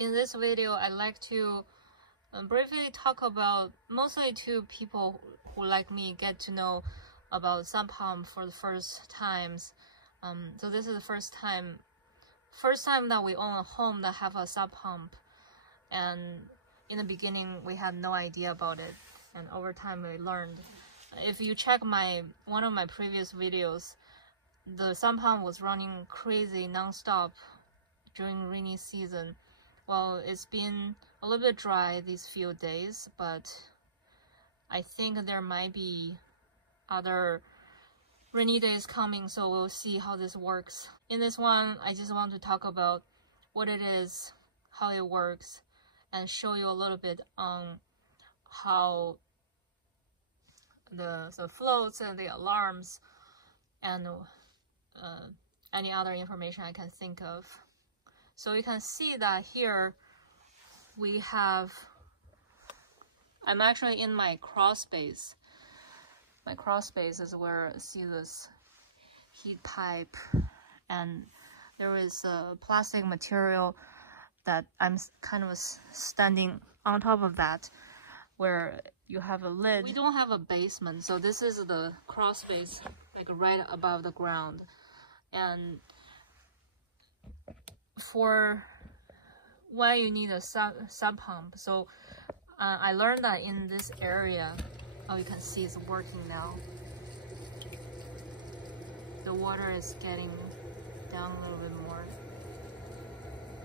In this video, I'd like to briefly talk about mostly to people who, like me, get to know about Sump for the first times. So this is the first time that we own a home that have a sump pump, and in the beginning we had no idea about it, and over time we learned. If you check one of my previous videos, the sump pump was running crazy non-stop during rainy season. Well, it's been a little bit dry these few days, but I think there might be other rainy days coming, so we'll see how this works. In this one, I just want to talk about what it is, how it works, and show you a little bit on how the floats and the alarms and any other information I can think of. So you can see that here we have, I'm actually in my crawl space. My crawl space is where you see this heat pipe, and there is a plastic material that I'm kind of standing on top of that, where you have a lid. We don't have a basement, so this is the crawl space, like right above the ground. And for why you need a sump pump, so I learned that in this area, oh, you can see it's working now. The water is getting down a little bit more.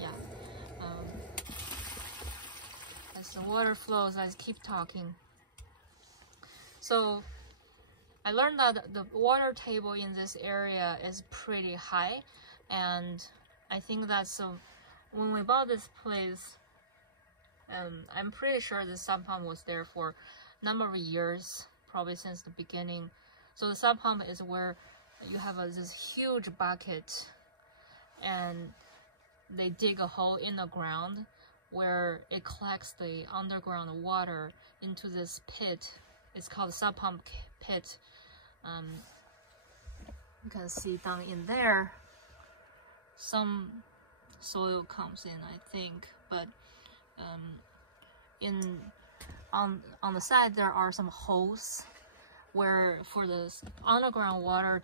Yeah. As the water flows, I keep talking. So I learned that the water table in this area is pretty high, and I think that's when we bought this place, I'm pretty sure the sump pump was there for a number of years, probably since the beginning. So the sump pump is where you have this huge bucket, and they dig a hole in the ground where it collects the underground water into this pit. It's called sump pump pit. You can see down in there some soil comes in, I think, but on the side there are some holes where for the underground water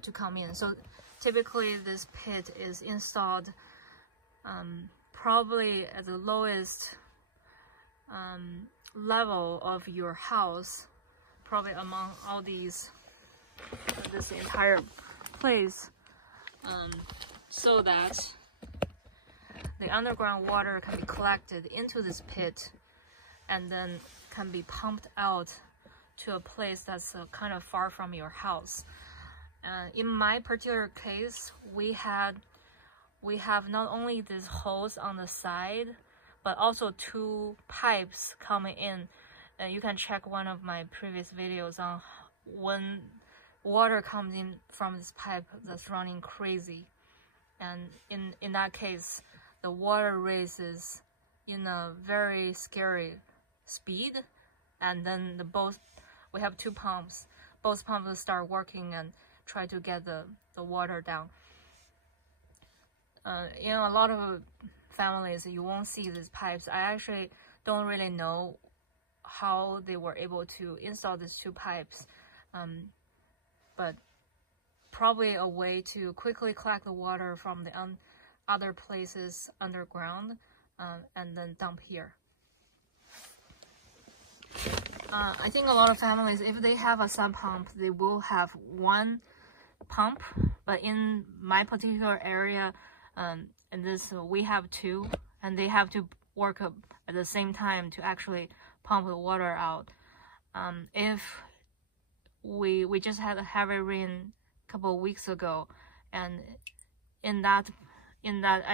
to come in. So typically this pit is installed probably at the lowest level of your house, probably among all these, this entire place, so that the underground water can be collected into this pit and then can be pumped out to a place that's kind of far from your house. In my particular case, we have not only these holes on the side, but also two pipes coming in. You can check one of my previous videos on when water comes in from this pipe that's running crazy. And in that case, the water raises in a very scary speed, and then we have two pumps. Both pumps will start working and try to get the water down. In a lot of families, you won't see these pipes. I actually don't really know how they were able to install these two pipes, but probably a way to quickly collect the water from the other places underground, and then dump here. I think a lot of families, if they have a sump pump, they will have one pump, but in my particular area, we have two, and they have to work at the same time to actually pump the water out. If we just had a heavy rain a couple of weeks ago, and at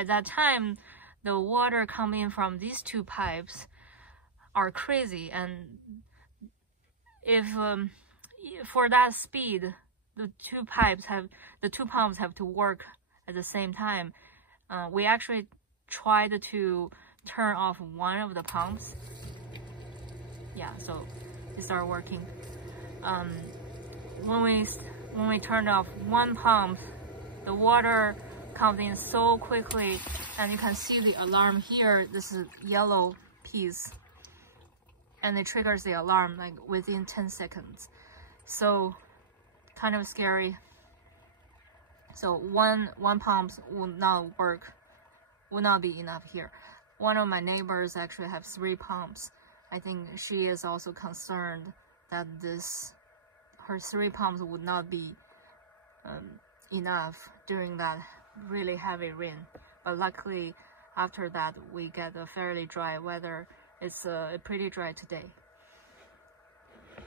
that time, the water coming in from these two pipes are crazy, and if for that speed, the two pumps have to work at the same time. We actually tried to turn off one of the pumps. Yeah, so it started working. When we turned off one pump, the water comes in so quickly, and you can see the alarm here. This is yellow piece, and it triggers the alarm like within 10 seconds. So kind of scary. So one pump will not work, will not be enough here. One of my neighbors actually have 3 pumps. I think she is also concerned that her 3 pumps would not be enough during that really heavy rain. But luckily, after that, we get a fairly dry weather. It's pretty dry today.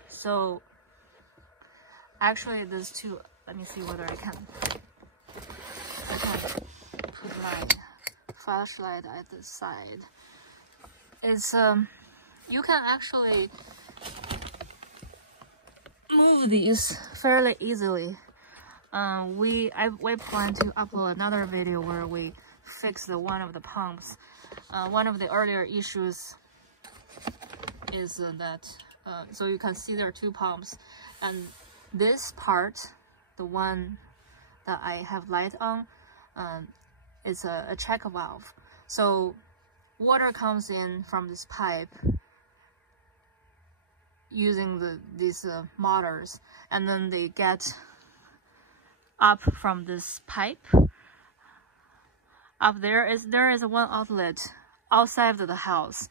So actually, these 2. Let me see whether I can put my flashlight at the side. It's you can actually move these fairly easily. We plan to upload another video where we fix one of the pumps. One of the earlier issues is that so you can see there are 2 pumps, and this part, the one that I have light on, is a check valve. So water comes in from this pipe using these motors, and then they get up from this pipe. Up there is one outlet outside of the house,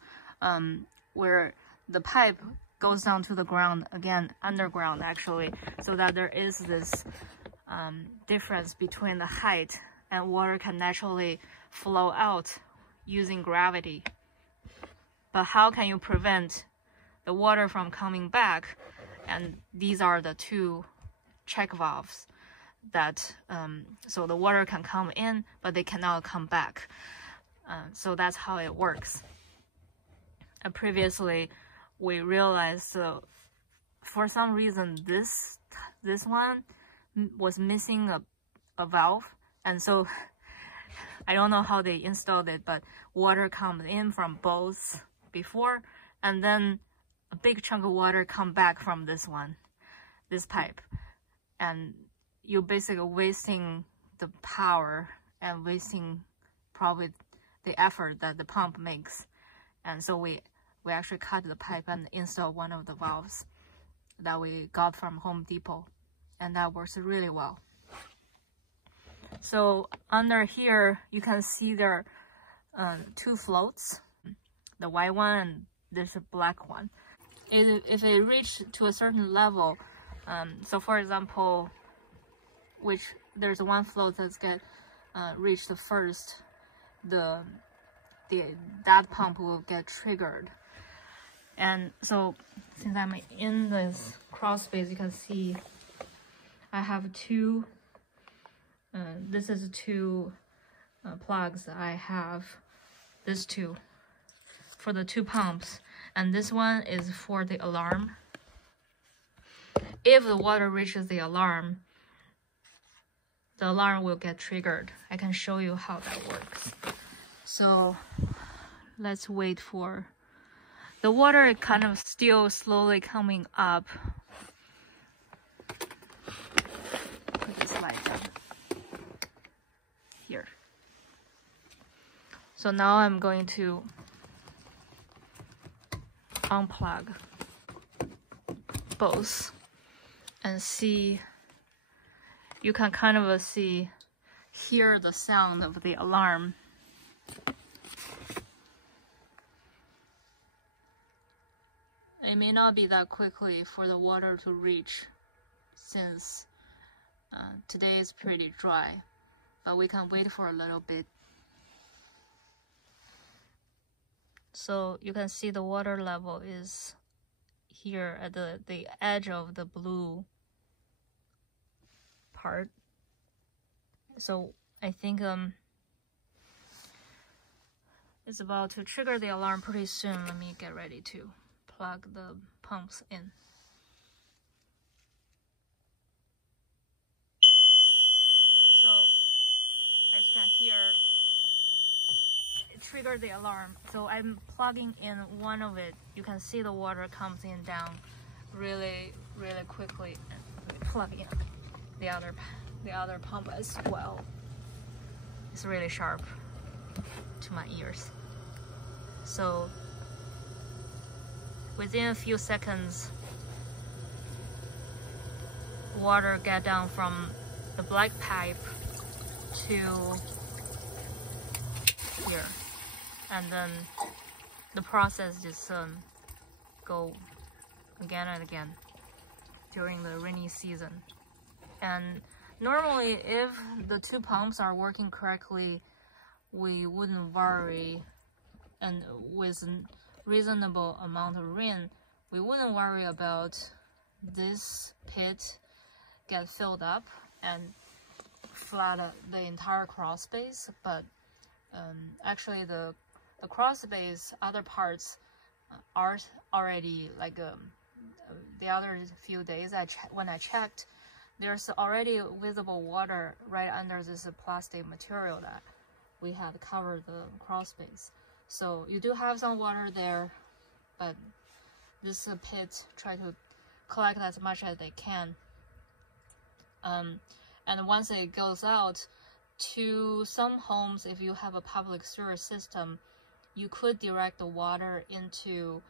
where the pipe goes down to the ground, again underground actually, so that there is this difference between the height, and water can naturally flow out using gravity. But how can you prevent the water from coming back? And these are the 2 check valves that so the water can come in, but they cannot come back. So that's how it works. Previously, we realized for some reason this one was missing a valve, and so I don't know how they installed it, but water comes in from both before, and then a big chunk of water come back from this pipe, and you're basically wasting the power and wasting probably the effort that the pump makes. And so we actually cut the pipe and installed one of the valves that we got from Home Depot, and that works really well. So under here, you can see there are 2 floats, the white one and there's a black one. If it reached to a certain level, so for example, which there's one float that's reached first, that pump will get triggered. And so since I'm in this crawl space, you can see I have 2 this is 2 plugs. I have these 2 for the 2 pumps, and this one is for the alarm. If the water reaches the alarm will get triggered. I can show you how that works. So let's wait for the water, kind of still slowly coming up. Put this light down here. So now I'm going to unplug both and see. You can kind of hear the sound of the alarm. It may not be that quickly for the water to reach, since today is pretty dry, but we can wait for a little bit. So you can see the water level is here at the edge of the blue part. So I think it's about to trigger the alarm pretty soon. Let me get ready to plug the pumps in. So as you can hear, it triggered the alarm. So I'm plugging in one of it. You can see the water comes in down really quickly. Plug in the other pump as well. It's really sharp to my ears. So within a few seconds, water get down from the black pipe to here, and then the process just go again and again during the rainy season. And normally, if the two pumps are working correctly, we wouldn't worry, and with reasonable amount of rain, we wouldn't worry about this pit get filled up and flood the entire crawl space. But actually the crawl space, other parts are already like the other few days when I checked, there's already visible water right under this plastic material that we had covered the crawl space. So you do have some water there, but this pit try to collect as much as they can. And once it goes out to some homes, if you have a public sewer system, you could direct the water into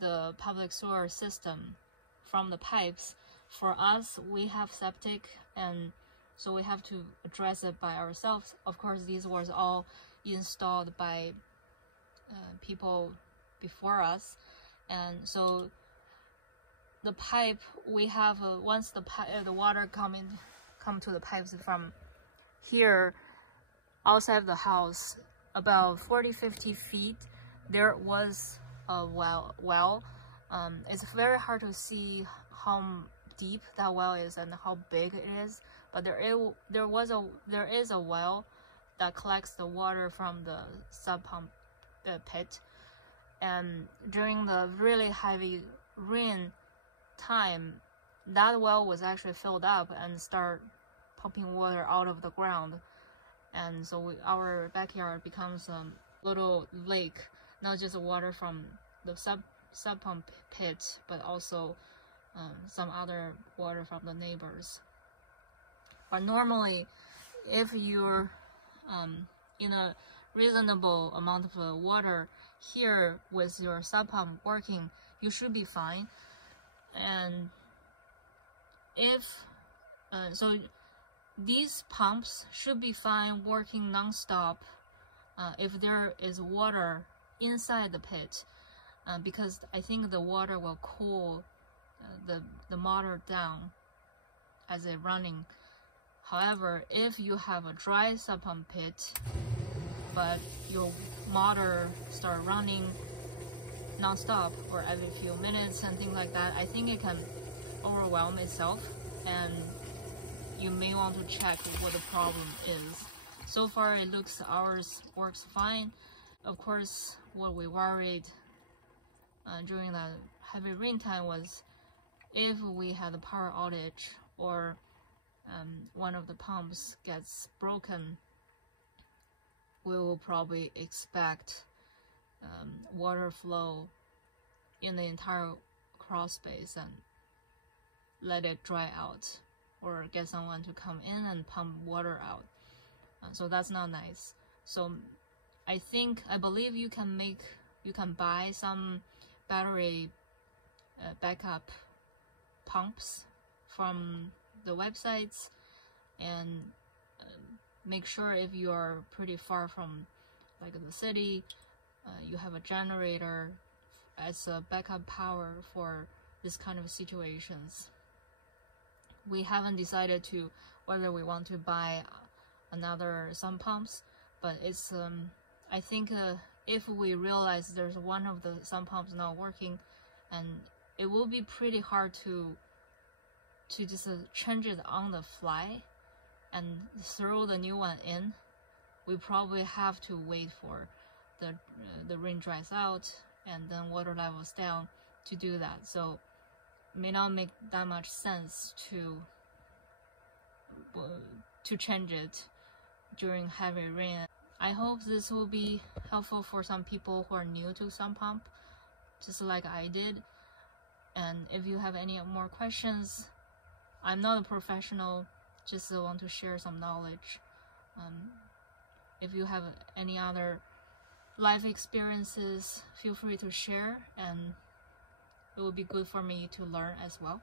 the public sewer system from the pipes. For us, we have septic, and so we have to address it by ourselves. Of course, these was all installed by people before us, and so the pipe we have once the water come to the pipes from here outside the house, about 40-50 feet, there was a well. It's very hard to see how deep that well is and how big it is, but there is a well that collects the water from the sub pump pit. And during the really heavy rain time, that well was actually filled up and start pumping water out of the ground. And so our backyard becomes a little lake, not just water from the sub pump pit, but also some other water from the neighbors. But normally, if you're in a reasonable amount of water here with your sub pump working, you should be fine. And if so, these pumps should be fine working non-stop if there is water inside the pit, because I think the water will cool the motor down as it's running. However, if you have a dry sub pump pit, but your motor start running non-stop or every few minutes and things like that, I think it can overwhelm itself, and you may want to check what the problem is. So far it looks ours works fine. Of course, what we worried during that heavy rain time was if we had a power outage or one of the pumps gets broken, we will probably expect water flow in the entire crawl space and let it dry out, or get someone to come in and pump water out. So that's not nice. So I believe you can buy some battery backup pumps from the websites, and make sure if you are pretty far from like the city, you have a generator as a backup power for this kind of situations. We haven't decided to whether we want to buy another sump pumps, but it's I think if we realize there's one of the sump pumps not working, and it will be pretty hard to just change it on the fly and throw the new one in. We probably have to wait for the rain dries out and then water levels down to do that. So it may not make that much sense to change it during heavy rain. I hope this will be helpful for some people who are new to sump pump, just like I did. And if you have any more questions, I'm not a professional, just want to share some knowledge. If you have any other life experiences, feel free to share, and it will be good for me to learn as well.